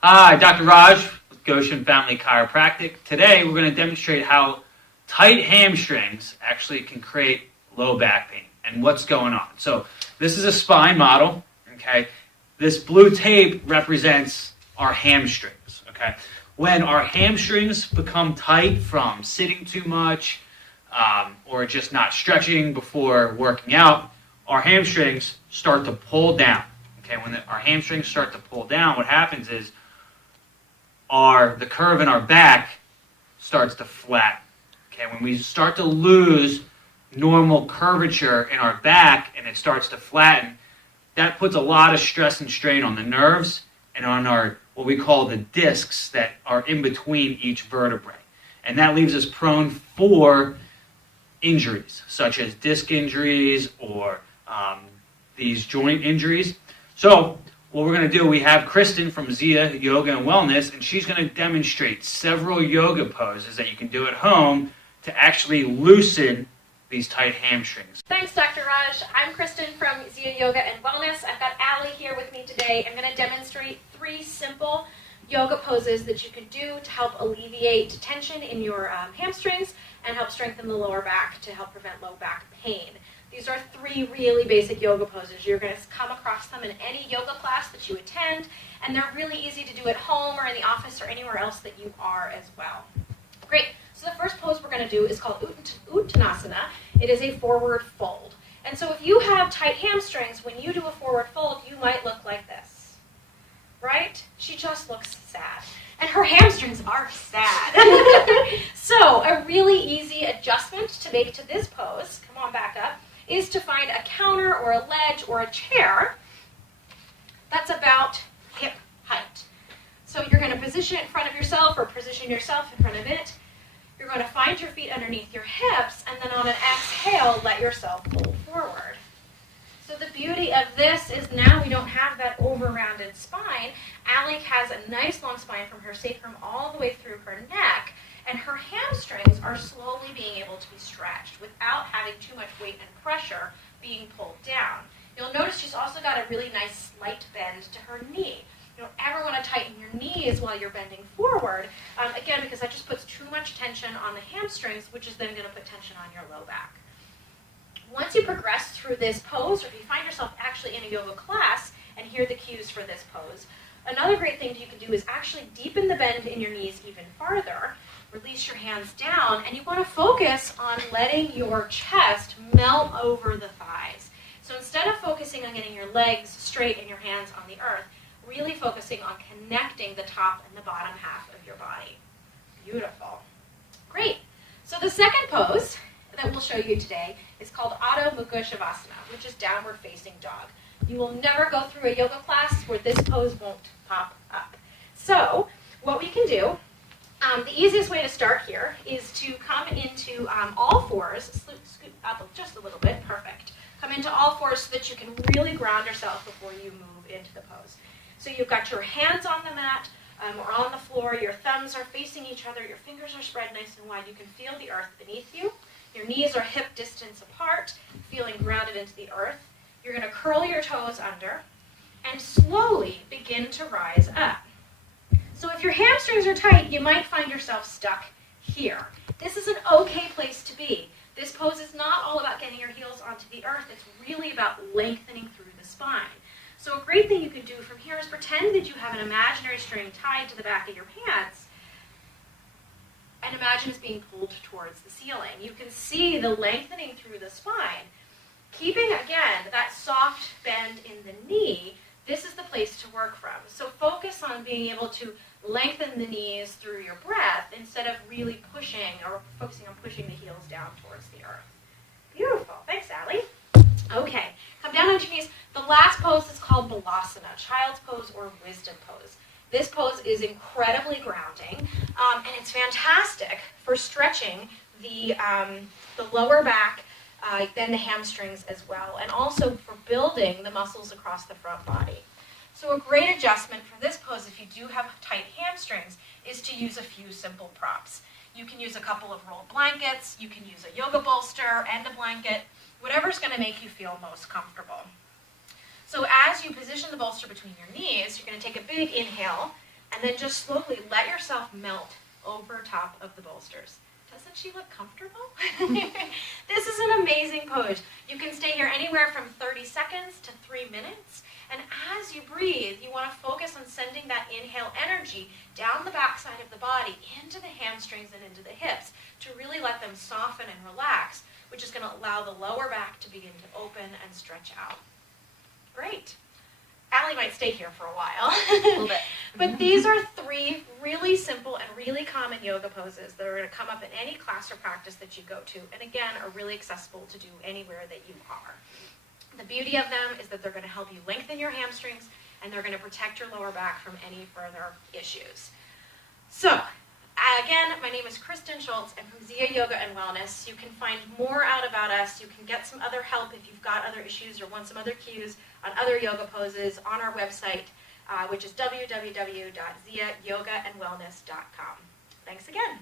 Hi, Dr. Raj with Goshen Family Chiropractic. Today we're going to demonstrate how tight hamstrings actually can create low back pain and what's going on. So this is a spine model, okay? This blue tape represents our hamstrings, okay? When our hamstrings become tight from sitting too much or just not stretching before working out, our hamstrings start to pull down. Okay, when our hamstrings start to pull down, what happens is the curve in our back starts to flatten. Okay, when we start to lose normal curvature in our back and it starts to flatten, that puts a lot of stress and strain on the nerves and on our what we call the discs that are in between each vertebrae. And that leaves us prone for injuries, such as disc injuries or these joint injuries. So what we're going to do, we have Kristin from Zia Yoga and Wellness, and she's going to demonstrate several yoga poses that you can do at home to actually loosen these tight hamstrings. Thanks, Dr. Raj. I'm Kristin from Zia Yoga and Wellness. I've got Allie here with me today. I'm going to demonstrate 3 simple yoga poses that you can do to help alleviate tension in your hamstrings and help strengthen the lower back to help prevent low back pain. These are 3 really basic yoga poses. You're going to come across them in any yoga class that you attend, and they're really easy to do at home or in the office or anywhere else that you are as well. Great. So the first pose we're going to do is called Uttanasana. It is a forward fold. And so if you have tight hamstrings, when you do a forward fold, you might look like this. Right? She just looks sad. And her hamstrings are sad. So a really easy adjustment to make to this pose, come on back up, is to find a counter or a ledge or a chair that's about hip height. So you're going to position it in front of yourself or position yourself in front of it. You're going to find your feet underneath your hips, and then on an exhale, let yourself fold forward. So the beauty of this is now we don't have that over-rounded spine. Allie has a nice long spine from her sacrum all the way through her neck, and her hamstrings are slowly being able to be stretched without having too much weight and pressure being pulled down. You'll notice she's also got a really nice slight bend to her knee. You don't ever want to tighten your knees while you're bending forward, again, because that just puts too much tension on the hamstrings, which is then going to put tension on your low back. Once you progress through this pose, or if you find yourself actually in a yoga class and hear the cues for this pose, another great thing you can do is actually deepen the bend in your knees even farther. Release your hands down, and you want to focus on letting your chest melt over the thighs. So instead of focusing on getting your legs straight and your hands on the earth, really focusing on connecting the top and the bottom half of your body. Beautiful. Great. So the second pose that we'll show you today is called Adho Mukha Shavasana, which is downward facing dog. You will never go through a yoga class where this pose won't pop up. So what we can do, the easiest way to start here is to come into all fours, scoot up just a little bit, perfect. Come into all fours so that you can really ground yourself before you move into the pose. So you've got your hands on the mat or on the floor, your thumbs are facing each other, your fingers are spread nice and wide. You can feel the earth beneath you. Your knees are hip distance apart, feeling grounded into the earth. You're going to curl your toes under and slowly begin to rise up. So if your hamstrings are tight, you might find yourself stuck here. This is an okay place to be. This pose is not all about getting your heels onto the earth. It's really about lengthening through the spine. So a great thing you can do from here is pretend that you have an imaginary string tied to the back of your pants and imagine it's being pulled towards the ceiling. You can see the lengthening through the spine. Keeping, again, that soft bend in the knee, this is the place to work from. So focus on being able to lengthen the knees through your breath instead of really pushing or focusing on pushing the heels down towards the earth. Beautiful. Thanks, Allie. Okay, come down on your knees. The last pose is called Balasana, child's pose or wisdom pose. This pose is incredibly grounding, and it's fantastic for stretching the lower back, then the hamstrings as well, and also for building the muscles across the front body. So a great adjustment for this pose, if you do have tight hamstrings, is to use a few simple props. You can use a couple of rolled blankets, you can use a yoga bolster and a blanket, whatever's going to make you feel most comfortable. So as you position the bolster between your knees, you're going to take a big inhale, And then just slowly let yourself melt over top of the bolsters. Doesn't she look comfortable? This is an amazing pose. You can stay here anywhere from 30 seconds to 3 minutes. And as you breathe, you want to focus on sending that inhale energy down the backside of the body, into the hamstrings and into the hips, to really let them soften and relax, which is going to allow the lower back to begin to open and stretch out. Great. Allie might stay here for a while. A little bit. But these are 3 really simple and really common yoga poses that are going to come up in any class or practice that you go to, and again, are really accessible to do anywhere that you are. The beauty of them is that they're going to help you lengthen your hamstrings, and they're going to protect your lower back from any further issues. So, again, my name is Kristin Schultz. I'm from Zia Yoga and Wellness. You can find more out about us. You can get some other help if you've got other issues or want some other cues on other yoga poses on our website, which is www.ziayogaandwellness.com. Thanks again.